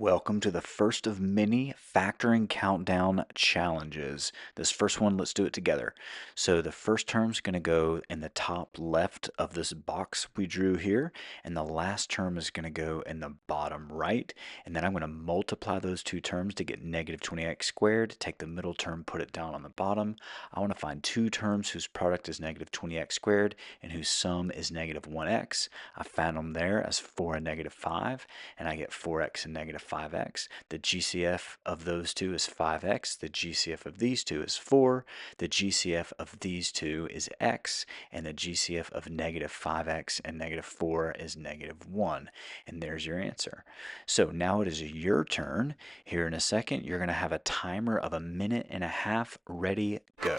Welcome to the first of many factoring countdown challenges. This first one, let's do it together. So the first term is going to go in the top left of this box we drew here, and the last term is going to go in the bottom right. And then I'm going to multiply those two terms to get negative 20x squared, take the middle term, put it down on the bottom. I want to find two terms whose product is negative 20x squared and whose sum is negative 1x. I found them there as 4 and negative 5, and I get 4x and negative 5x. The GCF of those two is 5x. The GCF of these two is 4. The GCF of these two is x. And the GCF of negative 5x and negative 4 is negative 1. And there's your answer. So now it is your turn. Here in a second, you're going to have a timer of 1.5 minutes. Ready, go.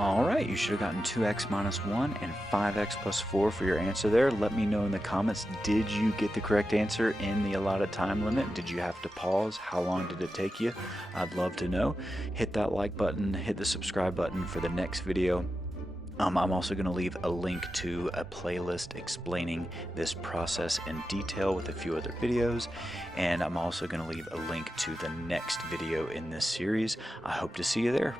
Alright, you should have gotten 2x minus 1 and 5x plus 4 for your answer there. Let me know in the comments, did you get the correct answer in the allotted time limit? Did you have to pause? How long did it take you? I'd love to know. Hit that like button, hit the subscribe button for the next video. I'm also going to leave a link to a playlist explaining this process in detail with a few other videos, and I'm also going to leave a link to the next video in this series. I hope to see you there.